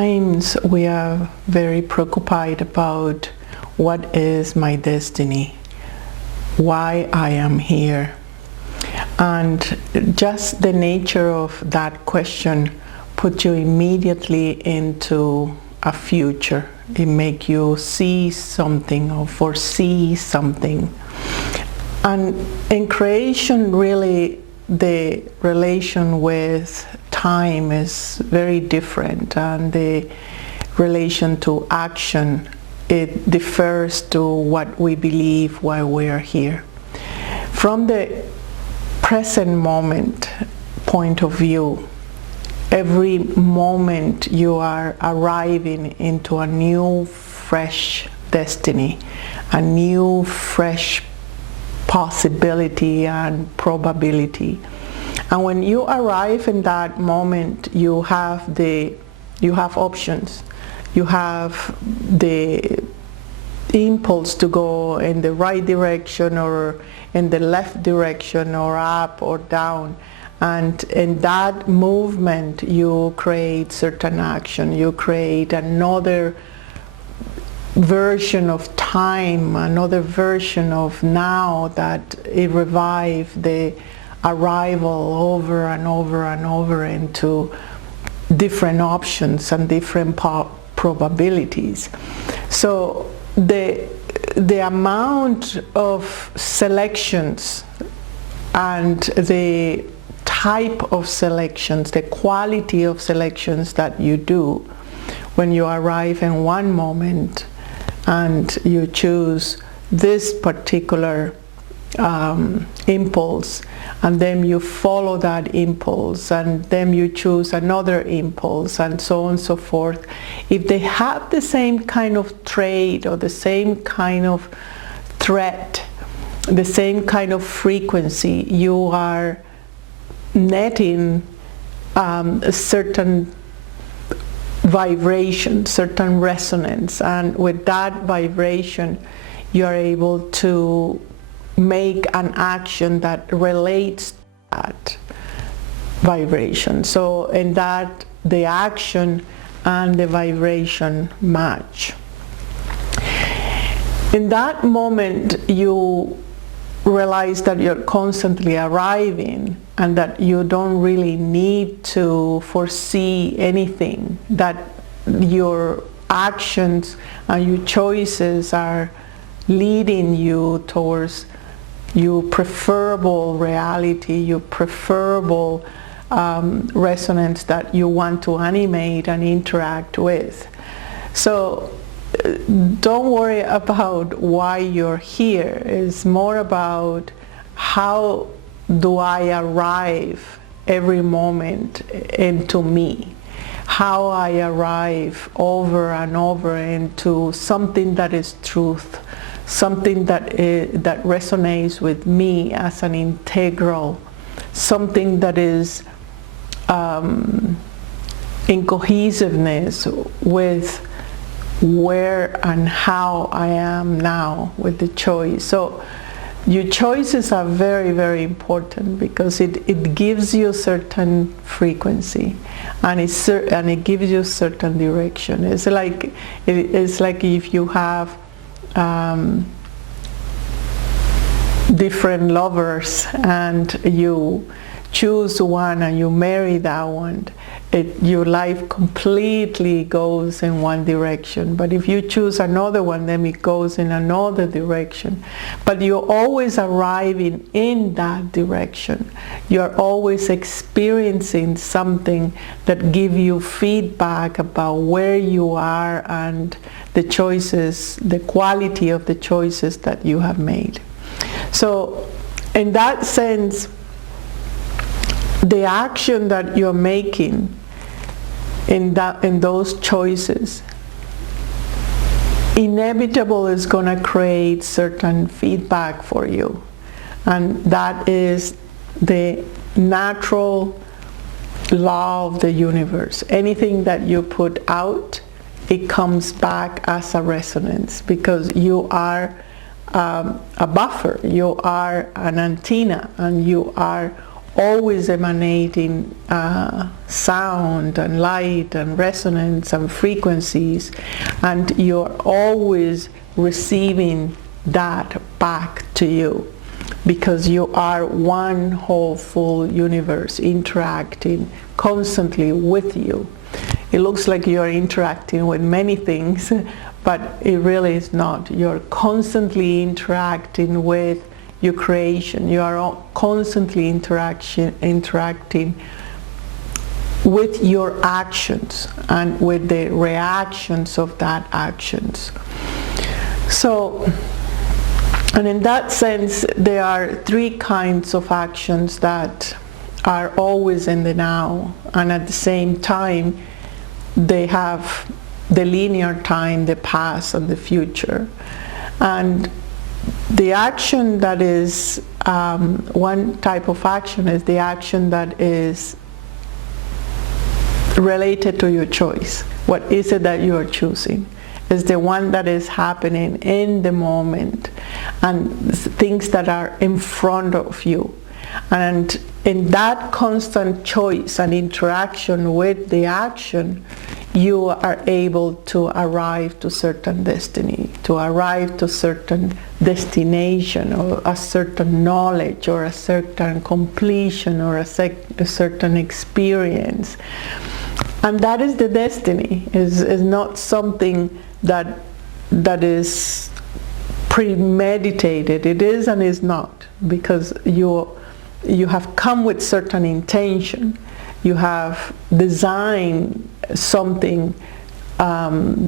times we are very preoccupied about what is my destiny, why I am here. And just the nature of that question puts you immediately into a future. It makes you see something or foresee something. And in creation, really, the relation with time is very different, and the relation to action, it differs to what we believe while we are here. From the present moment point of view, every moment you are arriving into a new, fresh destiny, a new, fresh possibility and probability. And when you arrive in that moment, you have options. You have the impulse to go in the right direction or in the left direction, or up or down. And in that movement, you create certain action. You create another version of time, another version of now, that it revives the arrival over and over and over into different options and different probabilities. So the amount of selections and the type of selections, the quality of selections that you do when you arrive in one moment and you choose this particular impulse, and then you follow that impulse, and then you choose another impulse, and so on and so forth. If they have the same kind of trait or the same kind of threat, the same kind of frequency, you are netting a certain vibration, certain resonance, and with that vibration you are able to make an action that relates to that vibration. So in that, the action and the vibration match. In that moment, you realize that you're constantly arriving and that you don't really need to foresee anything, that your actions and your choices are leading you towards your preferable reality, your preferable resonance that you want to animate and interact with. So don't worry about why you're here. It's more about how do I arrive every moment into me, how I arrive over and over into something that is truth, something that resonates with me as an integral, something that is in cohesiveness with where and how I am now with the choice. So your choices are very, very important, because it gives you a certain frequency, and it gives you a certain direction. It's like if you have different lovers and you choose one and you marry that one, your life completely goes in one direction. But if you choose another one, then it goes in another direction. But you're always arriving in that direction. You're always experiencing something that gives you feedback about where you are and the choices, the quality of the choices that you have made. So in that sense, the action that you're making in those choices, inevitable is going to create certain feedback for you, and that is the natural law of the universe. Anything that you put out, it comes back as a resonance, because you are a buffer, you are an antenna, and you are always emanating sound and light and resonance and frequencies, and you're always receiving that back to you, because you are one whole full universe interacting constantly with you. It looks like you're interacting with many things, but it really is not. You're constantly interacting with your creation. You are constantly interacting with your actions and with the reactions of that actions. So, and in that sense, there are three kinds of actions that are always in the now, and at the same time they have the linear time, the past and the future. And the action that is, one type of action is the action that is related to your choice. What is it that you are choosing? Is the one that is happening in the moment, and things that are in front of you. And in that constant choice and interaction with the action, you are able to arrive to certain destiny, to arrive to certain destination, or a certain knowledge, or a certain completion, or a certain experience. And that is the destiny. Is not something that is premeditated. It is and is not, because you have come with certain intention. You have designed something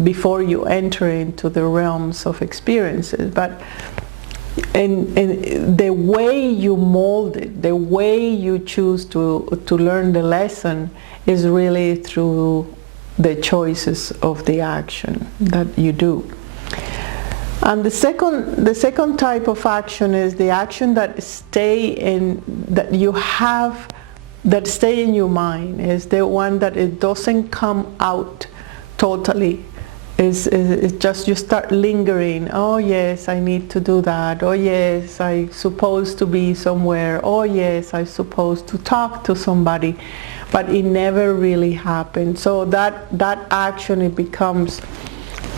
before you enter into the realms of experiences. But in the way you mold it, the way you choose to learn the lesson, is really through the choices of the action that you do. And the second type of action is the action that stay in your mind. Is the one that it doesn't come out totally. Is just you start lingering. Oh yes, I need to do that. Oh yes, I'm supposed to be somewhere. Oh yes, I'm supposed to talk to somebody. But it never really happened. So that action, it becomes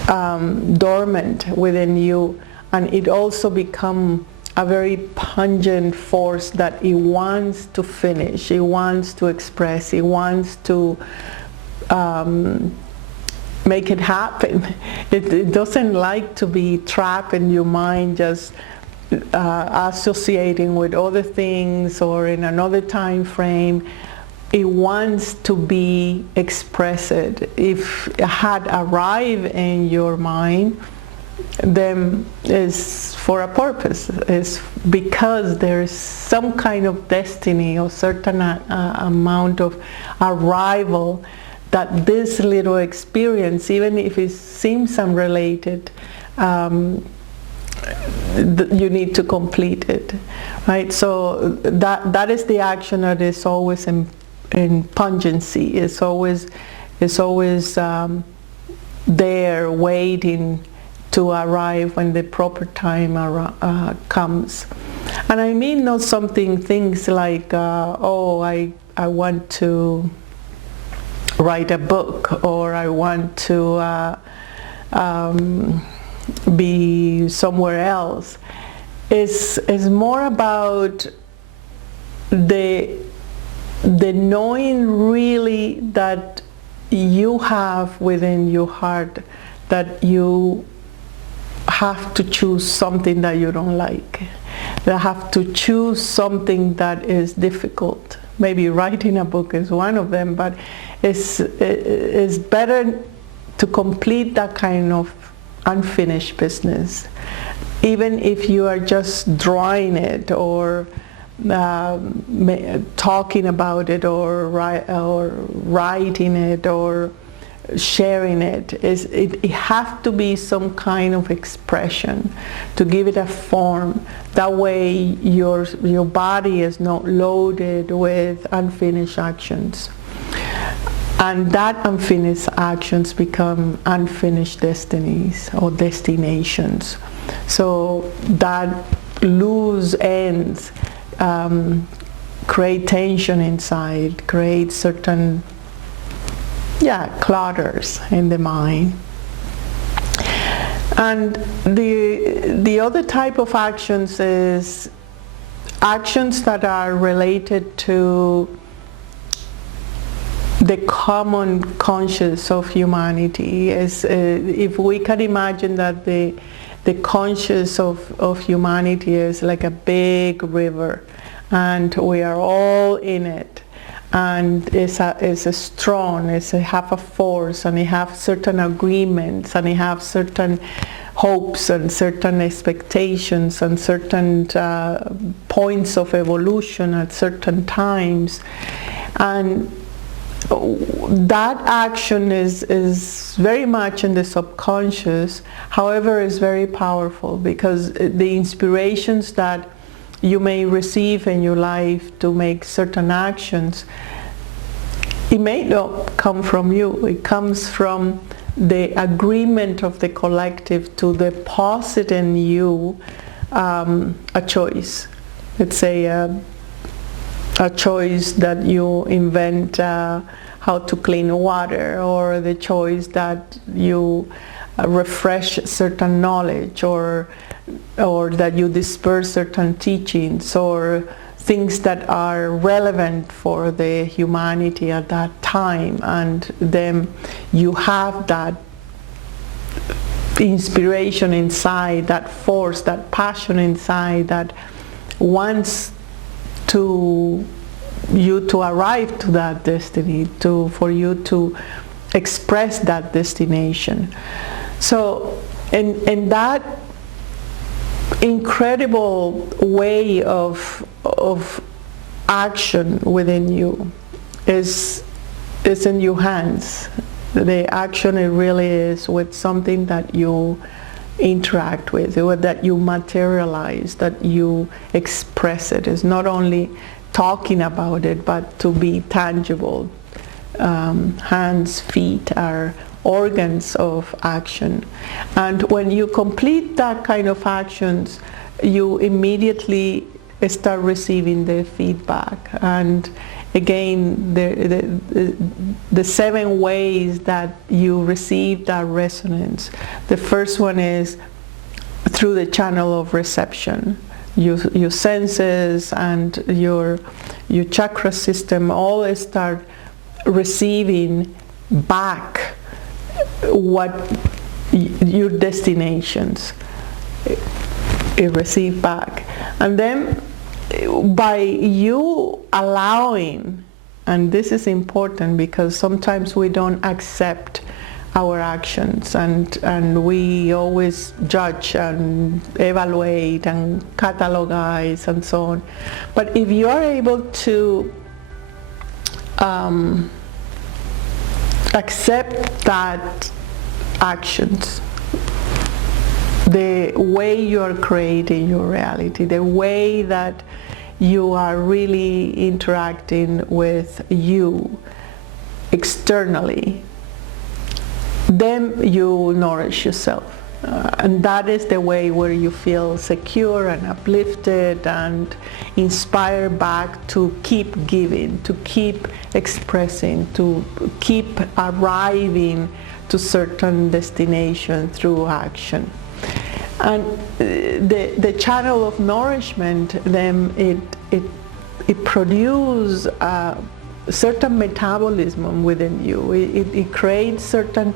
dormant within you, and it also becomes a very pungent force that it wants to finish, it wants to express, it wants to make it happen. It doesn't like to be trapped in your mind, just associating with other things or in another time frame. It wants to be expressed. If it had arrived in your mind, then it's for a purpose. It's because there is some kind of destiny or certain amount of arrival that this little experience, even if it seems unrelated, you need to complete it, right? So that is the action that is always in pungency. It's always there, waiting to arrive when the proper time comes. And I mean not things like I want to write a book, or I want to be somewhere else. It's more about the knowing really that you have within your heart that you have to choose something that you don't like. You have to choose something that is difficult. Maybe writing a book is one of them, but it's better to complete that kind of unfinished business, even if you are just drawing it or talking about it or writing it or sharing it. It has to be some kind of expression to give it a form. That way your body is not loaded with unfinished actions, and that unfinished actions become unfinished destinies or destinations. So that loose ends create tension inside, create certain clutters in the mind. And the other type of actions is actions that are related to the common conscious of humanity. If we can imagine that the conscious of humanity is like a big river, and we are all in it, and it's a strong, it have a force, and it have certain agreements, and it have certain hopes and certain expectations and certain points of evolution at certain times. And that action is very much in the subconscious. However, is very powerful, because the inspirations that you may receive in your life to make certain actions, it may not come from you. It comes from the agreement of the collective to deposit in you a choice. Let's say a choice that you invent how to clean water, or the choice that you refresh certain knowledge, or that you disperse certain teachings, or things that are relevant for the humanity at that time, and then you have that inspiration inside, that force, that passion inside that wants you to arrive to that destiny, for you to express that destination. So in that incredible way of action within you is in your hands. The action, it really is with something that you interact with, or that you materialize, that you express it. It's not only talking about it, but to be tangible. Hands, feet are organs of action. And when you complete that kind of actions, you immediately start receiving the feedback. And again, the 7 ways that you receive that resonance. The first one is through the channel of reception. Your senses and your chakra system all start receiving back what your destinations receive back. And then by you allowing, and this is important because sometimes we don't accept our actions, and we always judge and evaluate and catalogize and so on. But if you are able to accept that actions, the way you are creating your reality, the way that you are really interacting with you externally, then you nourish yourself. And that is the way where you feel secure and uplifted and inspired back to keep giving, to keep expressing, to keep arriving to certain destination through action. And the channel of nourishment, then it produces certain metabolism within you. It creates certain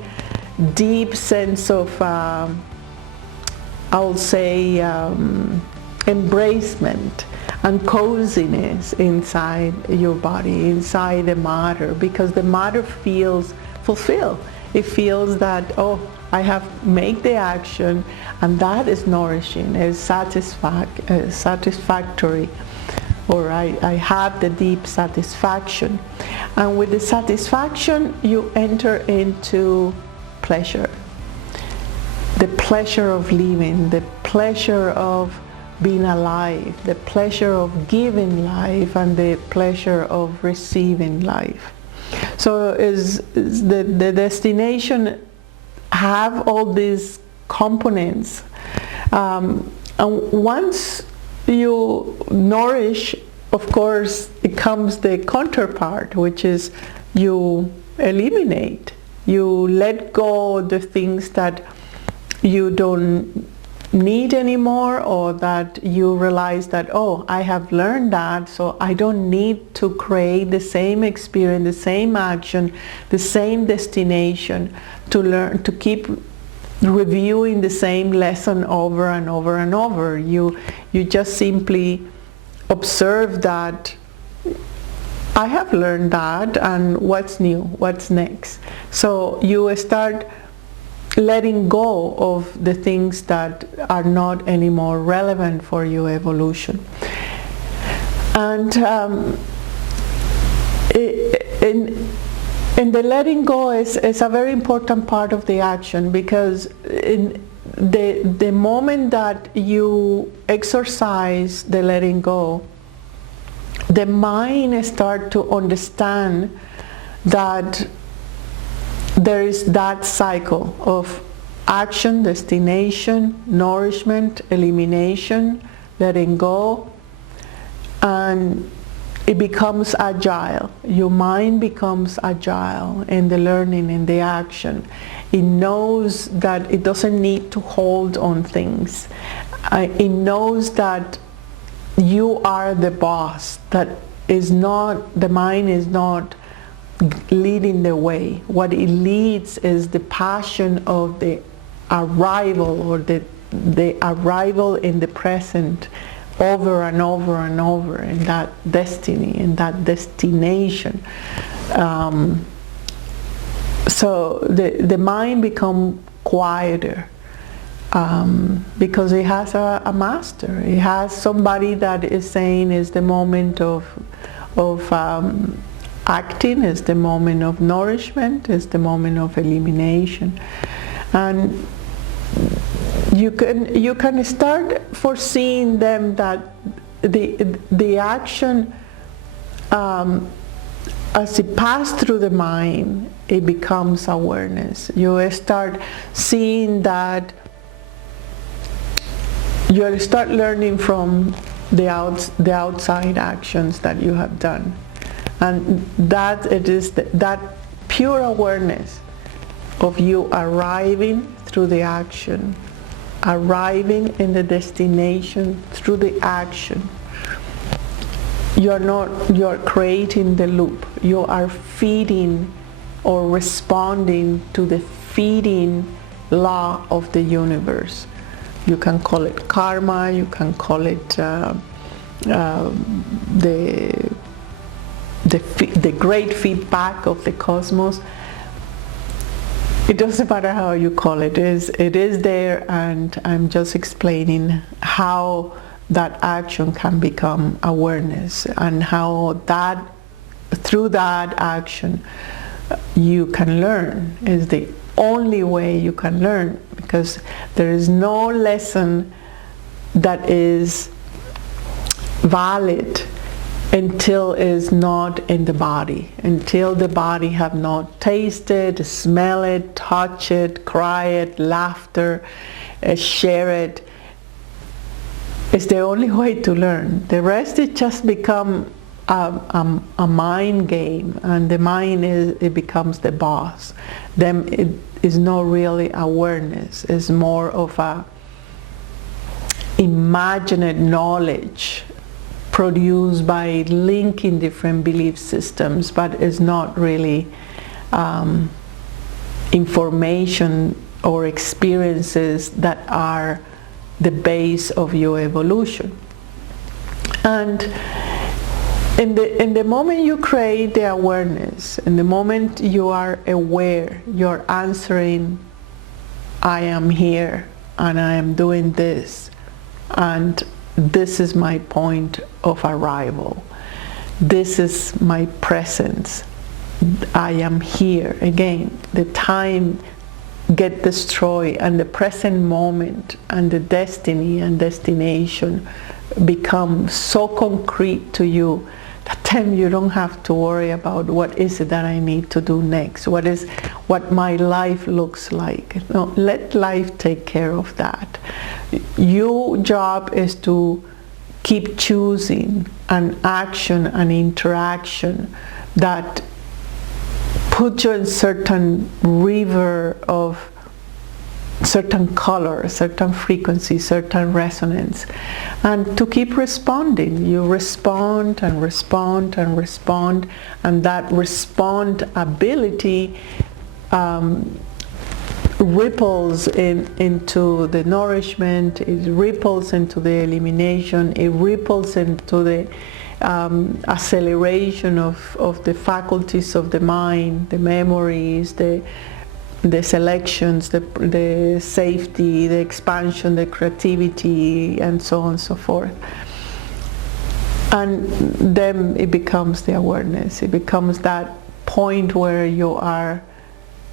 deep sense of, I'll say, embracement and coziness inside your body, inside the matter, because the matter feels fulfilled. It feels that, oh, I have made the action, and that is nourishing, is satisfactory, or I have the deep satisfaction. And with the satisfaction, you enter into pleasure. The pleasure of living, the pleasure of being alive, the pleasure of giving life, and the pleasure of receiving life. So is the destination have all these components, and once you nourish of course, it comes the counterpart, which is you eliminate, you let go of the things that you don't need anymore, or that you realize that, oh, I have learned that, so I don't need to create the same experience, the same action, the same destination, to learn, to keep reviewing the same lesson over and over and over. You just simply observe that I have learned that, and what's new, what's next. So you start letting go of the things that are not anymore relevant for your evolution. And and the letting go is a very important part of the action, because in the moment that you exercise the letting go, the mind starts to understand that there is that cycle of action, destination, nourishment, elimination, letting go, and it becomes agile. Your mind becomes agile in the learning, in the action. It knows that it doesn't need to hold on things. It knows that you are the boss, that is not, the mind is not leading the way. What it leads is the passion of the arrival, or the arrival in the present, over and over and over, in that destiny, in that destination. So the mind becomes quieter, because it has a master. It has somebody that is saying, is the moment of acting, is the moment of nourishment, is the moment of elimination. And you can start foreseeing them, that the action, as it passes through the mind, it becomes awareness. You start seeing that, you start learning from the outside actions that you have done, and that it is that pure awareness of you arriving through the action, arriving in the destination through the action. You're creating the loop. You are feeding or responding to the feeding law of the universe. You can call it karma, you can call it the great feedback of the cosmos. It doesn't matter how you call it. It is there, and I'm just explaining how that action can become awareness, and how that, through that action, you can learn. Is the only way you can learn, because there is no lesson that is valid until is not in the body, until the body have not tasted, smell it, touch it, cry it, laughter, share it. It's the only way to learn. The rest, it just become a mind game, and the mind it becomes the boss. Then it is not really awareness. It's more of a imagined knowledge produced by linking different belief systems, but it's not really information or experiences that are the base of your evolution. And in the moment you create the awareness, in the moment you are aware, you're answering, I am here and I am doing this, and this is my point of arrival. This is my presence. I am here. Again, the time get destroyed, and the present moment and the destiny and destination become so concrete to you that then you don't have to worry about what is it that I need to do next, what my life looks like. No, let life take care of that. Your job is to keep choosing an action, an interaction that put you in certain river of certain color, certain frequency, certain resonance, and to keep responding. You respond and respond and respond, and that respond ability ripples into the nourishment, it ripples into the elimination, it ripples into the acceleration of the faculties of the mind, the memories, the selections, the safety, the expansion, the creativity, and so on and so forth. And then it becomes the awareness. It becomes that point where you are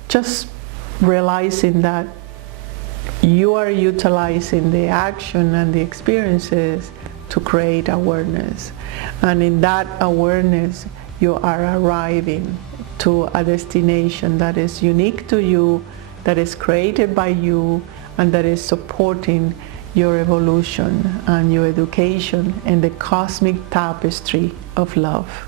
just realizing that you are utilizing the action and the experiences to create awareness. And in that awareness, you are arriving to a destination that is unique to you, that is created by you, and that is supporting your evolution and your education in the cosmic tapestry of love.